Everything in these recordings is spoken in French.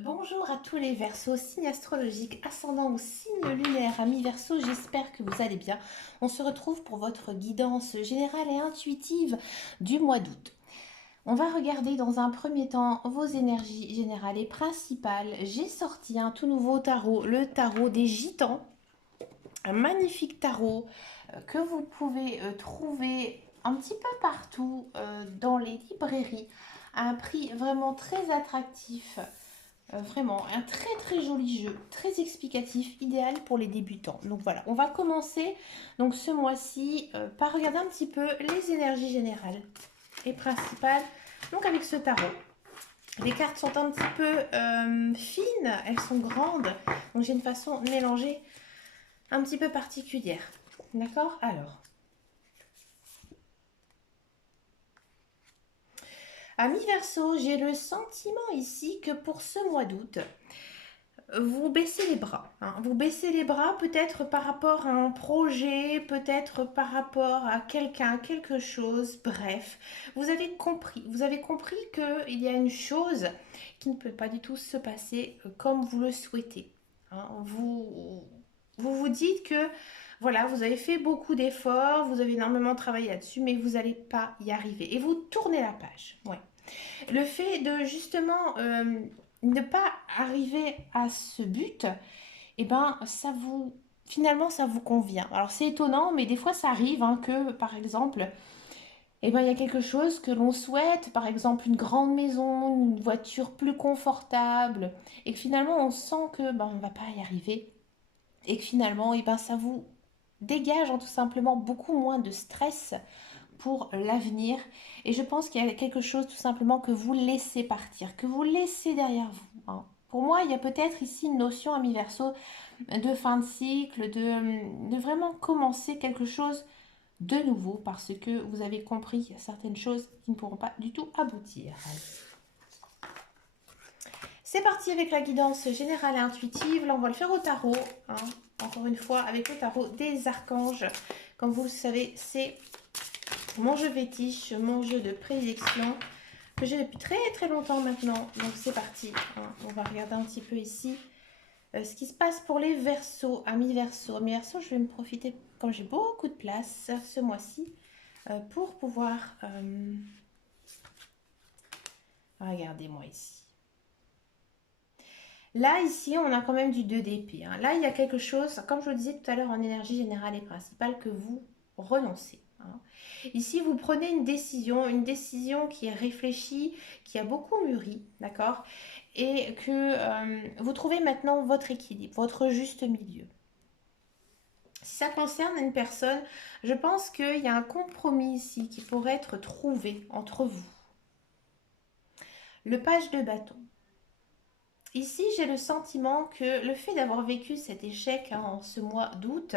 Bonjour à tous les Verseaux, signe astrologique, ascendant ou signe lunaire, amis Verseaux, j'espère que vous allez bien. On se retrouve pour votre guidance générale et intuitive du mois d'août. On va regarder dans un premier temps vos énergies générales et principales. J'ai sorti un tout nouveau tarot, le tarot des Gitans, un magnifique tarot que vous pouvez trouver un petit peu partout dans les librairies à un prix vraiment très attractif. Vraiment, un très très joli jeu, très explicatif, idéal pour les débutants. Donc voilà, on va commencer donc ce mois-ci par regarder un petit peu les énergies générales et principales. Donc avec ce tarot, les cartes sont un petit peu fines, elles sont grandes, donc j'ai une façon de mélanger un petit peu particulière. D'accord? Alors, amis Verseau, j'ai le sentiment ici que pour ce mois d'août, vous baissez les bras. Vous baissez les bras peut-être par rapport à un projet, peut-être par rapport à quelqu'un, quelque chose, bref. Vous avez compris qu'il y a une chose qui ne peut pas du tout se passer comme vous le souhaitez. Vous dites que voilà, vous avez fait beaucoup d'efforts, vous avez énormément travaillé là-dessus, mais vous n'allez pas y arriver. Et vous tournez la page. Ouais. Le fait de justement ne pas arriver à ce but, eh ben finalement ça vous convient. Alors c'est étonnant, mais des fois ça arrive que par exemple, eh ben il y a quelque chose que l'on souhaite, par exemple une grande maison, une voiture plus confortable, et que finalement on sent que on va pas y arriver, et que finalement ça vous dégage tout simplement beaucoup moins de stress pour l'avenir. Et je pense qu'il y a quelque chose tout simplement que vous laissez partir, que vous laissez derrière vous. Pour moi, il y a peut-être ici une notion, ami Verseau, de fin de cycle, de vraiment commencer quelque chose de nouveau parce que vous avez compris certaines choses qui ne pourront pas du tout aboutir. C'est parti avec la guidance générale et intuitive. Là, on va le faire au tarot. Encore une fois, avec le tarot des archanges. Comme vous le savez, c'est mon jeu fétiche, mon jeu de prédilection que j'ai depuis très très longtemps maintenant. Donc c'est parti. On va regarder un petit peu ici ce qui se passe pour les Verseaux, amis Verseaux. Amis Verseaux, je vais me profiter, comme j'ai beaucoup de place ce mois-ci, pour pouvoir... regardez-moi ici. Là, ici, on a quand même du 2 d'épée. Là, il y a quelque chose, comme je le disais tout à l'heure en énergie générale et principale, que vous renoncez. Ici, vous prenez une décision qui est réfléchie, qui a beaucoup mûri, d'accord? Et que vous trouvez maintenant votre équilibre, votre juste milieu. Si ça concerne une personne, je pense qu'il y a un compromis ici qui pourrait être trouvé entre vous. Le page de bâton. Ici, j'ai le sentiment que le fait d'avoir vécu cet échec en ce mois d'août,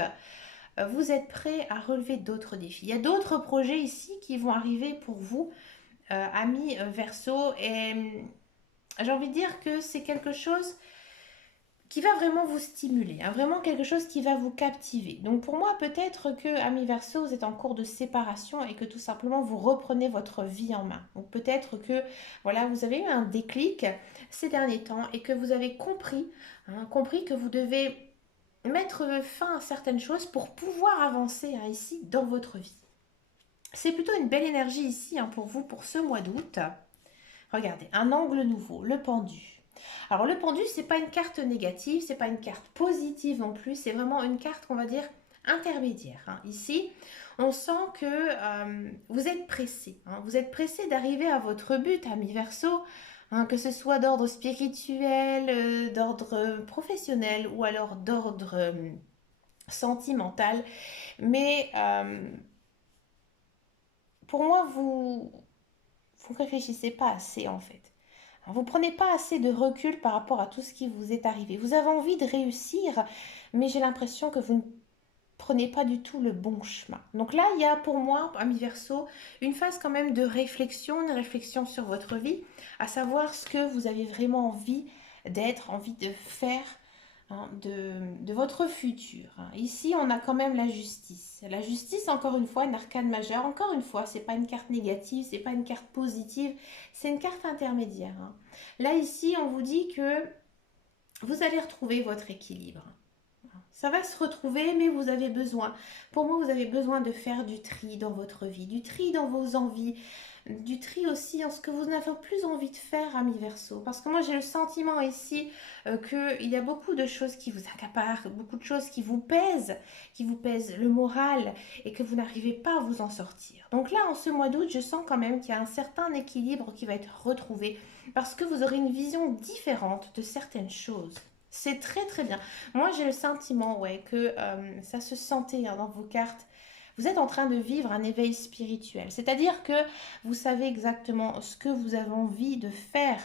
vous êtes prêt à relever d'autres défis. Il y a d'autres projets ici qui vont arriver pour vous, amis Verseau, et j'ai envie de dire que c'est quelque chose qui va vraiment vous stimuler, vraiment quelque chose qui va vous captiver. Donc pour moi, peut-être que, amis Verseau, vous êtes en cours de séparation et que tout simplement vous reprenez votre vie en main. Donc peut-être que voilà, vous avez eu un déclic ces derniers temps et que vous avez compris que vous devez mettre fin à certaines choses pour pouvoir avancer ici dans votre vie. C'est plutôt une belle énergie ici pour vous pour ce mois d'août. Regardez, un angle nouveau, le pendu. Alors le pendu, c'est pas une carte négative, c'est pas une carte positive non plus, c'est vraiment une carte qu'on va dire intermédiaire. Ici, on sent que vous êtes pressé. Vous êtes pressé d'arriver à votre but, ami Verseau, que ce soit d'ordre spirituel, d'ordre professionnel ou alors d'ordre sentimental. Mais pour moi, vous ne réfléchissez pas assez en fait. Vous ne prenez pas assez de recul par rapport à tout ce qui vous est arrivé. Vous avez envie de réussir, mais j'ai l'impression que vous ne prenez pas du tout le bon chemin. Donc là, il y a pour moi, ami Verseau, une phase quand même de réflexion, une réflexion sur votre vie, à savoir ce que vous avez vraiment envie d'être, envie de faire, hein, de votre futur. Hein. Ici, on a quand même la justice. La justice, encore une fois, une arcane majeure. Encore une fois, c'est pas une carte négative, c'est pas une carte positive, c'est une carte intermédiaire. Hein. Là, ici, on vous dit que vous allez retrouver votre équilibre. Ça va se retrouver, mais vous avez besoin, pour moi, vous avez besoin de faire du tri dans votre vie, du tri dans vos envies, du tri aussi en ce que vous n'avez plus envie de faire, ami Verseau. Parce que moi, j'ai le sentiment ici qu'il y a beaucoup de choses qui vous accaparent, beaucoup de choses qui vous pèsent le moral et que vous n'arrivez pas à vous en sortir. Donc là, en ce mois d'août, je sens quand même qu'il y a un certain équilibre qui va être retrouvé parce que vous aurez une vision différente de certaines choses. C'est très très bien. Moi, j'ai le sentiment, ouais, que ça se sentait hein, dans vos cartes. Vous êtes en train de vivre un éveil spirituel. C'est-à-dire que vous savez exactement ce que vous avez envie de faire.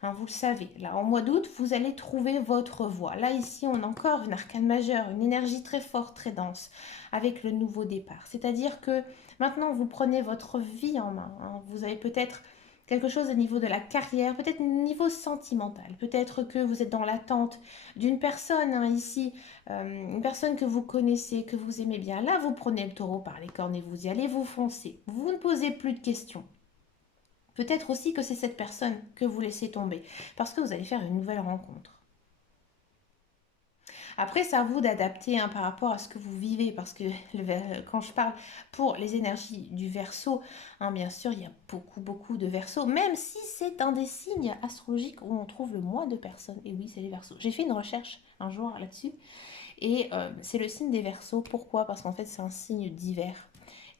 Hein, vous le savez. Là, en mois d'août, vous allez trouver votre voie. Là, ici, on a encore une arcane majeure, une énergie très forte, très dense, avec le nouveau départ. C'est-à-dire que maintenant, vous prenez votre vie en main. Hein. Vous avez peut-être quelque chose au niveau de la carrière, peut-être au niveau sentimental. Peut-être que vous êtes dans l'attente d'une personne hein, ici, une personne que vous connaissez, que vous aimez bien. Là, vous prenez le taureau par les cornes et vous y allez, vous foncez. Vous ne posez plus de questions. Peut-être aussi que c'est cette personne que vous laissez tomber parce que vous allez faire une nouvelle rencontre. Après, c'est à vous d'adapter hein, par rapport à ce que vous vivez, parce que quand je parle pour les énergies du Verseau, hein, bien sûr, il y a beaucoup de Verseaux, même si c'est un des signes astrologiques où on trouve le moins de personnes. Et oui, c'est les Verseaux. J'ai fait une recherche un jour là-dessus, et c'est le signe des Verseaux. Pourquoi? Parce qu'en fait, c'est un signe d'hiver.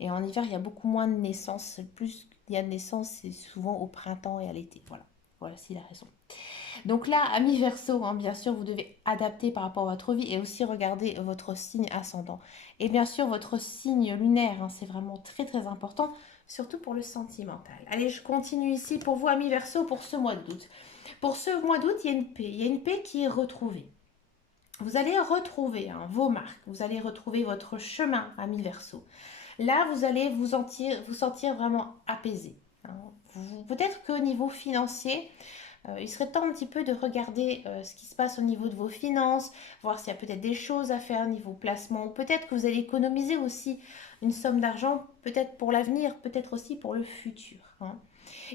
Et en hiver, il y a beaucoup moins de naissances. Plus il y a de naissances, c'est souvent au printemps et à l'été. Voilà, voilà, c'est la raison. Donc là, ami Verseau, hein, bien sûr, vous devez adapter par rapport à votre vie et aussi regarder votre signe ascendant. Et bien sûr, votre signe lunaire, hein, c'est vraiment très très important, surtout pour le sentimental. Allez, je continue ici pour vous, ami Verseau, pour ce mois d'août. Pour ce mois d'août, il y a une paix. Il y a une paix qui est retrouvée. Vous allez retrouver hein, vos marques, vous allez retrouver votre chemin, ami Verseau. Là, vous allez vous sentir vraiment apaisé. Hein. Peut-être qu'au niveau financier, il serait temps un petit peu de regarder ce qui se passe au niveau de vos finances, voir s'il y a peut-être des choses à faire au niveau placement. Peut-être que vous allez économiser aussi une somme d'argent, peut-être pour l'avenir, peut-être aussi pour le futur. Hein.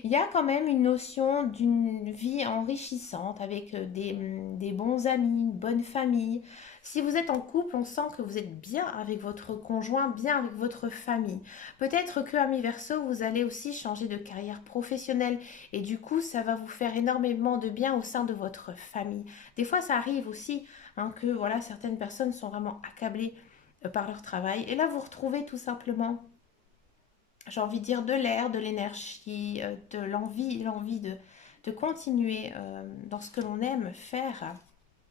Il y a quand même une notion d'une vie enrichissante avec des bons amis, une bonne famille. Si vous êtes en couple, on sent que vous êtes bien avec votre conjoint, bien avec votre famille. Peut-être que, ami Verseau, vous allez aussi changer de carrière professionnelle et du coup, ça va vous faire énormément de bien au sein de votre famille. Des fois, ça arrive aussi hein, que voilà, certaines personnes sont vraiment accablées par leur travail et là, vous retrouvez tout simplement j'ai envie de dire de l'air, de l'énergie, de l'envie de continuer dans ce que l'on aime faire.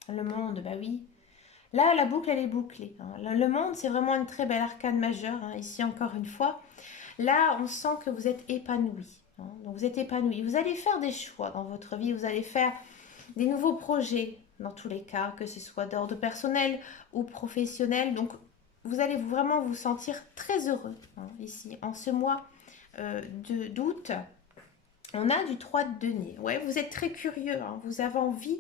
Le monde, bah oui. Là, la boucle, elle est bouclée. Hein. Le monde, c'est vraiment une très belle arcane majeure, hein, ici encore une fois. Là, on sent que vous êtes épanoui. Hein. Donc, vous êtes épanoui. Vous allez faire des choix dans votre vie. Vous allez faire des nouveaux projets, dans tous les cas, que ce soit d'ordre personnel ou professionnel. Donc, vous allez vraiment vous sentir très heureux hein, ici, en ce mois d'août. On a du 3 de denier. Ouais, vous êtes très curieux, hein, vous avez envie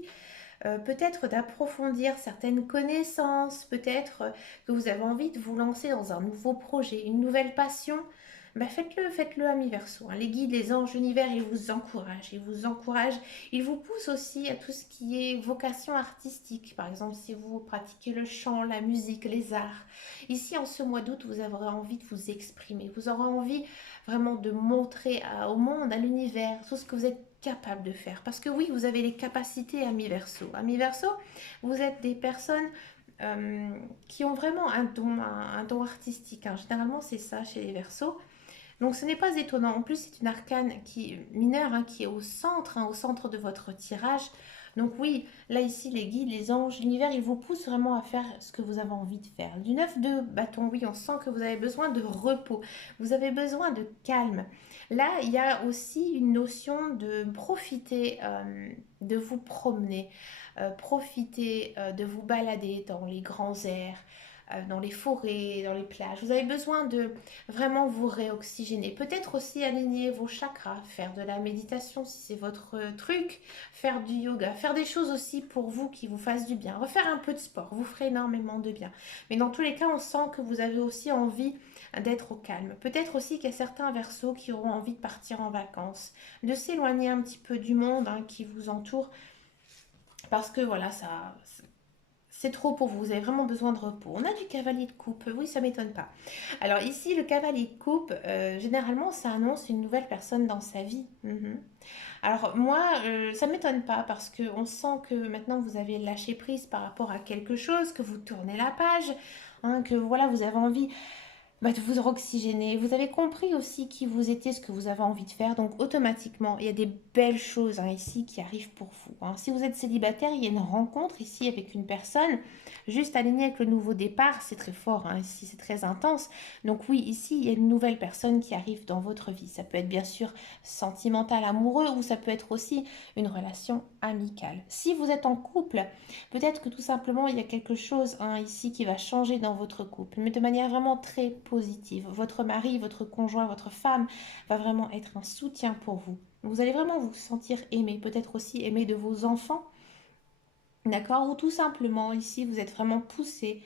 peut-être d'approfondir certaines connaissances, peut-être que vous avez envie de vous lancer dans un nouveau projet, une nouvelle passion. Bah faites-le, ami Verseau. Hein. Les guides, les anges, l'univers, ils vous encouragent. Ils vous poussent aussi à tout ce qui est vocation artistique. Par exemple, si vous pratiquez le chant, la musique, les arts. Ici, en ce mois d'août, vous aurez envie de vous exprimer. Vous aurez envie vraiment de montrer au monde, à l'univers, tout ce que vous êtes capable de faire. Parce que oui, vous avez les capacités, ami Verseau. Ami Verseau, vous êtes des personnes qui ont vraiment un don artistique. Hein. Généralement, c'est ça chez les Verseaux. Donc ce n'est pas étonnant. En plus, c'est une arcane qui mineure, hein, qui est hein, au centre de votre tirage. Donc oui, là ici, les guides, les anges, l'univers, ils vous poussent vraiment à faire ce que vous avez envie de faire. Du 9 de bâton, oui, on sent que vous avez besoin de repos, vous avez besoin de calme. Là, il y a aussi une notion de profiter, de vous promener, profiter de vous balader dans les grands airs, dans les forêts, dans les plages. Vous avez besoin de vraiment vous réoxygéner. Peut-être aussi aligner vos chakras, faire de la méditation si c'est votre truc, faire du yoga, faire des choses aussi pour vous qui vous fassent du bien. Refaire un peu de sport, vous ferez énormément de bien. Mais dans tous les cas, on sent que vous avez aussi envie d'être au calme. Peut-être aussi qu'il y a certains versos qui auront envie de partir en vacances, de s'éloigner un petit peu du monde qui vous entoure, parce que voilà, ça, c'est trop pour vous, vous avez vraiment besoin de repos. On a du cavalier de coupe, oui, ça m'étonne pas. Alors ici, le cavalier de coupe, généralement, ça annonce une nouvelle personne dans sa vie. Alors moi, ça m'étonne pas parce que on sent que maintenant vous avez lâché prise par rapport à quelque chose, que vous tournez la page, que voilà, vous avez envie de vous oxygéner. Vous avez compris aussi qui vous étiez, ce que vous avez envie de faire. Donc automatiquement, il y a des belles choses ici qui arrivent pour vous. Si vous êtes célibataire, il y a une rencontre ici avec une personne juste alignée avec le nouveau départ. C'est très fort ici, c'est très intense. Donc oui, ici, il y a une nouvelle personne qui arrive dans votre vie. Ça peut être bien sûr sentimental, amoureux, ou ça peut être aussi une relation amicale. Si vous êtes en couple, peut-être que tout simplement, il y a quelque chose ici qui va changer dans votre couple, mais de manière vraiment très positive. Votre mari, votre conjoint, votre femme va vraiment être un soutien pour vous. Vous allez vraiment vous sentir aimé, peut-être aussi aimé de vos enfants, d'accord? Ou tout simplement, ici, vous êtes vraiment poussé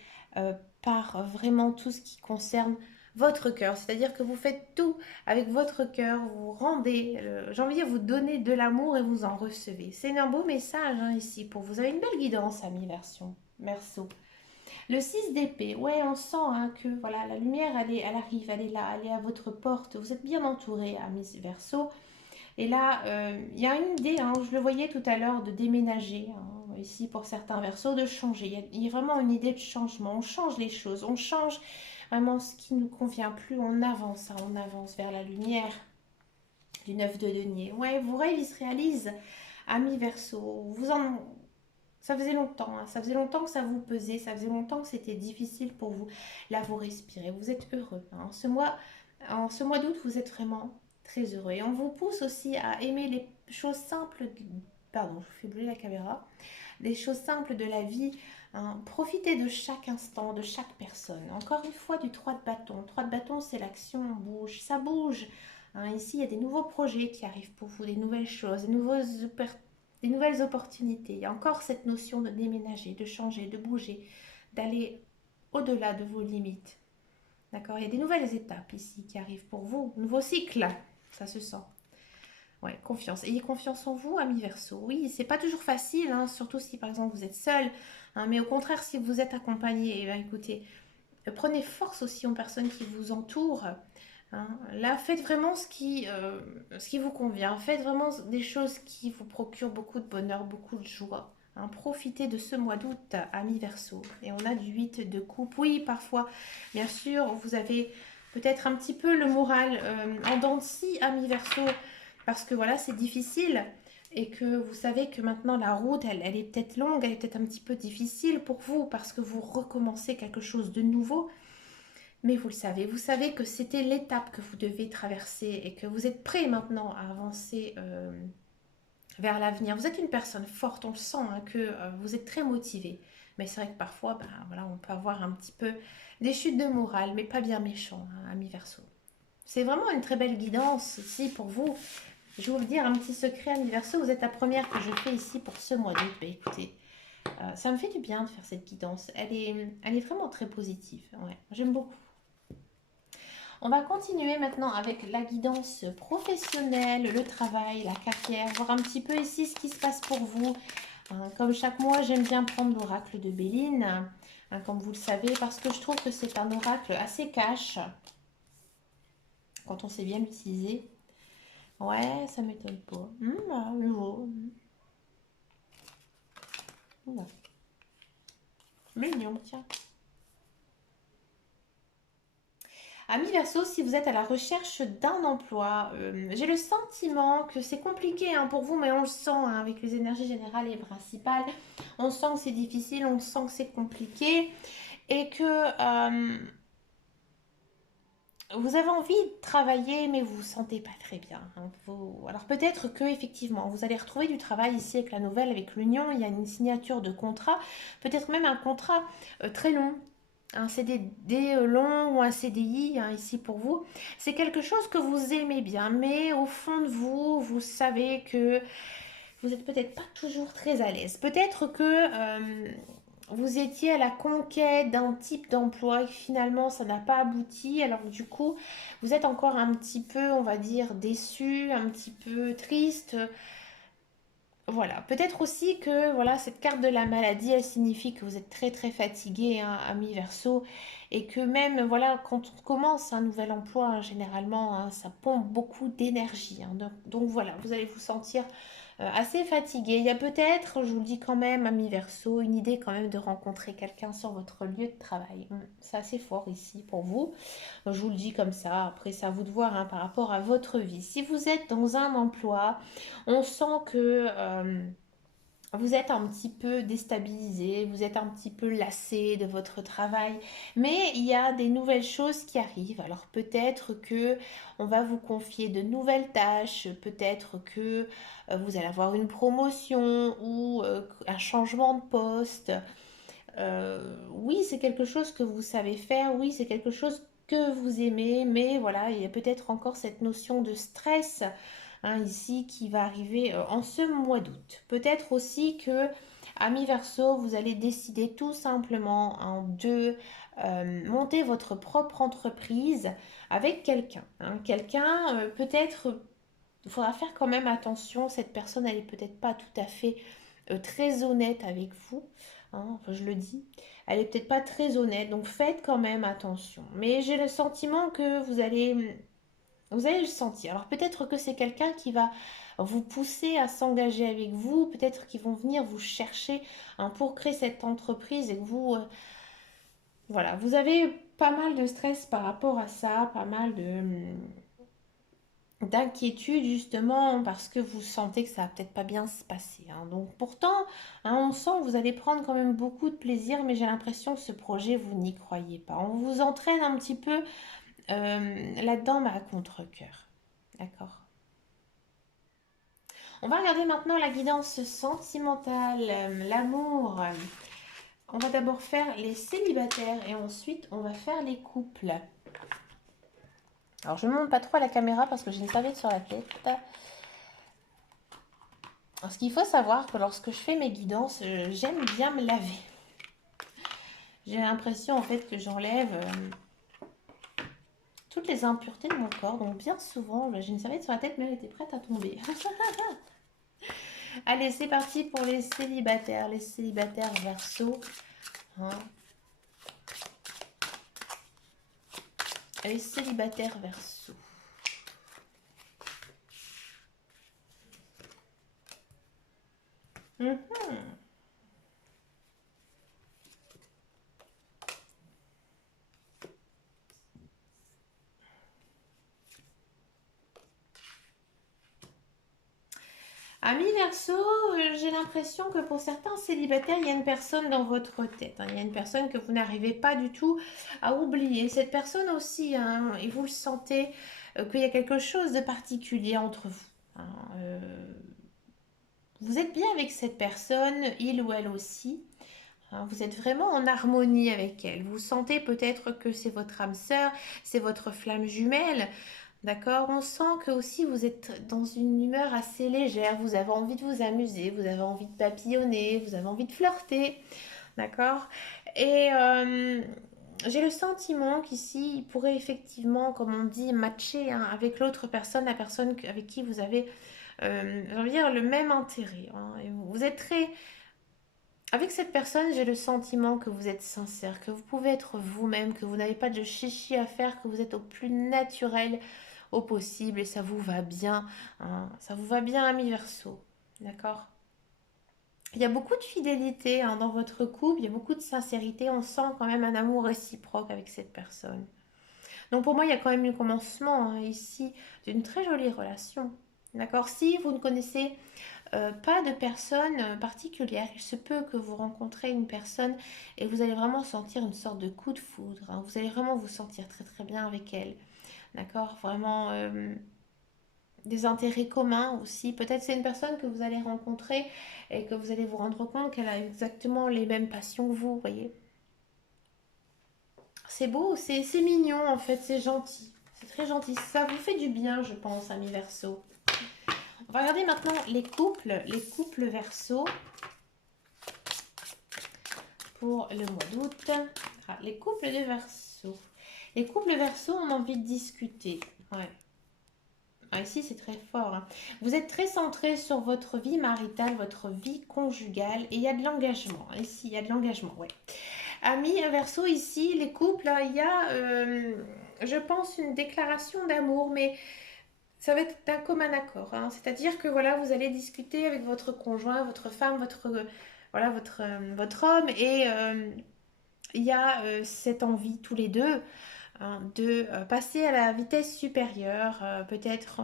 par vraiment tout ce qui concerne votre cœur, c'est-à-dire que vous faites tout avec votre cœur, vous rendez, j'ai envie de dire, vous donnez de l'amour et vous en recevez. C'est un beau message ici pour vous. Vous avez une belle guidance, ami Verseau. Le 6 d'épée, ouais, on sent que voilà, la lumière, elle arrive, elle est là, elle est à votre porte. Vous êtes bien entouré, ami Verseau. Et là, il y a une idée, je le voyais tout à l'heure, de déménager, ici pour certains versos, de changer. Il y a vraiment une idée de changement. On change les choses, on change vraiment ce qui ne nous convient plus. On avance vers la lumière du 9 de denier. Ouais, vos rêves, ils se réalisent, amis Verseau. Ça faisait longtemps, ça faisait longtemps que ça vous pesait, ça faisait longtemps que c'était difficile pour vous. Là, vous respirez, vous êtes heureux. En ce mois d'août, vous êtes vraiment très heureux. Et on vous pousse aussi à aimer les choses simples. Pardon, je fais brûler la caméra. Les choses simples de la vie. Profitez de chaque instant, de chaque personne. Encore une fois, du 3 de bâton. 3 de bâton, c'est l'action, on bouge, ça bouge. Ici, il y a des nouveaux projets qui arrivent pour vous, des nouvelles choses, des nouvelles opportunités. Il y a encore cette notion de déménager, de changer, de bouger, d'aller au-delà de vos limites. D'accord? Il y a des nouvelles étapes ici qui arrivent pour vous. Nouveau cycle, ça se sent. Ouais, confiance. Ayez confiance en vous, ami Verseau. Oui, c'est pas toujours facile, surtout si par exemple vous êtes seul. Mais au contraire, si vous êtes accompagné, écoutez, prenez force aussi aux personnes qui vous entourent. Là, faites vraiment ce qui vous convient. Faites vraiment des choses qui vous procurent beaucoup de bonheur, beaucoup de joie. Profitez de ce mois d'août, ami Verseau. Et on a du 8 de coupe. Oui, parfois, bien sûr, vous avez peut-être un petit peu le moral en dents de scie, ami Verseau, parce que voilà, c'est difficile. Et que vous savez que maintenant la route, elle est peut-être longue, elle est peut-être un petit peu difficile pour vous, parce que vous recommencez quelque chose de nouveau. Mais vous savez que c'était l'étape que vous devez traverser et que vous êtes prêt maintenant à avancer vers l'avenir. Vous êtes une personne forte, on le sent, que vous êtes très motivé. Mais c'est vrai que parfois, voilà, on peut avoir un petit peu des chutes de morale, mais pas bien méchant, ami Verseau. C'est vraiment une très belle guidance ici pour vous. Je vais vous dire un petit secret, ami Verseau, vous êtes la première que je fais ici pour ce mois d'août. Écoutez, ça me fait du bien de faire cette guidance. Elle est vraiment très positive. Ouais, j'aime beaucoup. On va continuer maintenant avec la guidance professionnelle, le travail, la carrière, voir un petit peu ici ce qui se passe pour vous. Comme chaque mois, j'aime bien prendre l'oracle de Béline, comme vous le savez, parce que je trouve que c'est un oracle assez cash, quand on sait bien l'utiliser. Ouais, ça m'étonne pas. Nouveau. Ouais. Mignon, tiens. Ami Verseau, si vous êtes à la recherche d'un emploi, j'ai le sentiment que c'est compliqué pour vous, mais on le sent avec les énergies générales et principales. On sent que c'est difficile, on sent que c'est compliqué et que vous avez envie de travailler, mais vous ne vous sentez pas très bien. Alors peut-être que effectivement, vous allez retrouver du travail ici avec la nouvelle, avec l'union. Il y a une signature de contrat, peut-être même un contrat très long. un CDD long ou un CDI hein, ici pour vous. C'est quelque chose que vous aimez bien, mais au fond de vous, vous savez que vous n'êtes peut-être pas toujours très à l'aise. Peut-être que vous étiez à la conquête d'un type d'emploi et que finalement ça n'a pas abouti. Alors du coup, vous êtes encore un petit peu, on va dire, déçu, un petit peu triste. Voilà, peut-être aussi que voilà, cette carte de la maladie, elle signifie que vous êtes très très fatigué, hein, ami Verseau, et que même voilà, quand on commence un nouvel emploi, hein, généralement, hein, ça pompe beaucoup d'énergie. Hein. Donc voilà, vous allez vous sentir assez fatigué. Il y a peut-être, je vous le dis quand même, ami Verseau, une idée quand même de rencontrer quelqu'un sur votre lieu de travail. C'est assez fort ici pour vous. Je vous le dis comme ça. Après, c'est à vous de voir hein, par rapport à votre vie. Si vous êtes dans un emploi, on sent que vous êtes un petit peu déstabilisé, vous êtes un petit peu lassé de votre travail, mais il y a des nouvelles choses qui arrivent. Alors peut-être que on va vous confier de nouvelles tâches, peut-être que vous allez avoir une promotion ou un changement de poste. Oui, c'est quelque chose que vous savez faire, oui, c'est quelque chose que vous aimez, mais voilà, il y a peut-être encore cette notion de stress hein, ici qui va arriver en ce mois d'août. Peut-être aussi que à mi-verso, vous allez décider tout simplement hein, de monter votre propre entreprise avec quelqu'un. Hein. Quelqu'un, peut-être, il faudra faire quand même attention, cette personne, elle est peut-être pas tout à fait très honnête avec vous. Hein, enfin, je le dis. Elle est peut-être pas très honnête, donc faites quand même attention. Mais j'ai le sentiment que vous allez le sentir. Alors peut-être que c'est quelqu'un qui va vous pousser à s'engager avec vous, peut-être qu'ils vont venir vous chercher hein, pour créer cette entreprise et que vous, voilà, vous avez pas mal de stress par rapport à ça, pas mal d'inquiétude justement parce que vous sentez que ça va peut-être pas bien se passer. Hein. Donc pourtant, hein, on sent que vous allez prendre quand même beaucoup de plaisir, mais j'ai l'impression que ce projet, vous n'y croyez pas. On vous entraîne un petit peu là-dedans, mais à contre-cœur. D'accord. On va regarder maintenant la guidance sentimentale, l'amour. On va d'abord faire les célibataires et ensuite on va faire les couples. Alors je ne monte pas trop à la caméra parce que j'ai une serviette sur la tête. Alors, ce qu'il faut savoir que lorsque je fais mes guidances, j'aime bien me laver. J'ai l'impression en fait que j'enlève toutes les impuretés de mon corps. Donc bien souvent, j'ai une serviette sur la tête mais elle était prête à tomber. Allez, c'est parti pour les célibataires. Les célibataires verso. Hein. Les célibataires verso. Mhm. Ami Verseau, j'ai l'impression que pour certains célibataires, il y a une personne dans votre tête. Hein. Il y a une personne que vous n'arrivez pas du tout à oublier. Cette personne aussi, hein, et vous le sentez, qu'il y a quelque chose de particulier entre vous. Hein. Vous êtes bien avec cette personne, il ou elle aussi. Hein. Vous êtes vraiment en harmonie avec elle. Vous sentez peut-être que c'est votre âme sœur, c'est votre flamme jumelle. D'accord? On sent que aussi vous êtes dans une humeur assez légère, vous avez envie de vous amuser, vous avez envie de papillonner, vous avez envie de flirter. D'accord? Et j'ai le sentiment qu'ici, il pourrait effectivement, comme on dit, matcher hein, avec l'autre personne, la personne avec qui vous avez, j'ai envie de dire, le même intérêt. Hein. Et vous êtes très... Avec cette personne, j'ai le sentiment que vous êtes sincère, que vous pouvez être vous-même, que vous n'avez pas de chichi à faire, que vous êtes au plus naturel au possible et ça vous va bien. Hein. Ça vous va bien, ami Verseau. D'accord? Il y a beaucoup de fidélité hein, dans votre couple, il y a beaucoup de sincérité. On sent quand même un amour réciproque avec cette personne. Donc pour moi, il y a quand même un commencement hein, ici d'une très jolie relation. D'accord? Si vous ne connaissez pas de personne particulière, il se peut que vous rencontrez une personne et vous allez vraiment sentir une sorte de coup de foudre. Hein. Vous allez vraiment vous sentir très très bien avec elle. D'accord? Vraiment des intérêts communs aussi. Peut-être c'est une personne que vous allez rencontrer et que vous allez vous rendre compte qu'elle a exactement les mêmes passions que vous, voyez. C'est beau, c'est mignon en fait, c'est gentil. C'est très gentil. Ça vous fait du bien, je pense, amis Verseau. On va regarder maintenant les couples Verseau pour le mois d'août. Ah, les couples de Verseau. Les couples Verseau ont envie de discuter. Ouais. Ah, ici, c'est très fort, hein. Vous êtes très centré sur votre vie maritale, votre vie conjugale, et il y a de l'engagement. Ici, il y a de l'engagement, ouais. Amis Verseau, ici, les couples, hein, il y a, je pense, une déclaration d'amour, mais ça va être d'un commun accord, hein. C'est-à-dire que voilà, vous allez discuter avec votre conjoint, votre femme, voilà, votre homme, et il y a cette envie tous les deux, hein, de passer à la vitesse supérieure, peut-être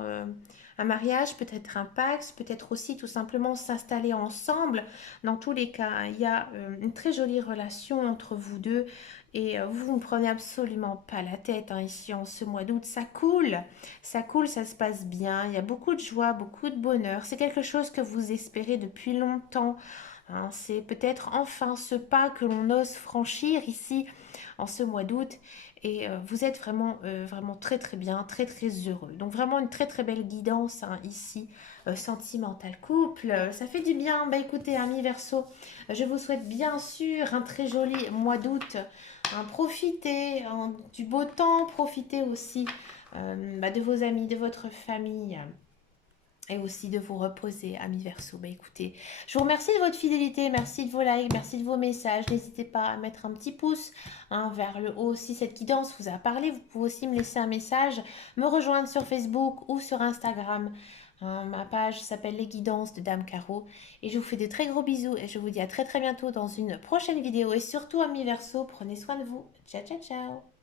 un mariage, peut-être un Pax, peut-être aussi tout simplement s'installer ensemble. Dans tous les cas, hein, il y a une très jolie relation entre vous deux et vous ne prenez absolument pas la tête, hein, ici en ce mois d'août. Ça coule, ça se passe bien, il y a beaucoup de joie, beaucoup de bonheur. C'est quelque chose que vous espérez depuis longtemps, hein. C'est peut-être enfin ce pas que l'on ose franchir ici en ce mois d'août et vous êtes vraiment, vraiment très très bien, très très heureux. Donc vraiment une très très belle guidance, hein, ici, sentimentale. Couple, ça fait du bien. Bah écoutez, amis Verseau, je vous souhaite bien sûr un très joli mois d'août. Hein, profitez, hein, du beau temps, profitez aussi bah, de vos amis, de votre famille. Et aussi de vous reposer, amis Verseau. Bah écoutez, je vous remercie de votre fidélité, merci de vos likes, merci de vos messages. N'hésitez pas à mettre un petit pouce, hein, vers le haut si cette guidance vous a parlé. Vous pouvez aussi me laisser un message, me rejoindre sur Facebook ou sur Instagram. Hein, ma page s'appelle Les Guidances de Dame Caro. Et je vous fais de très gros bisous et je vous dis à très très bientôt dans une prochaine vidéo. Et surtout, amis Verseau, prenez soin de vous. Ciao, ciao, ciao.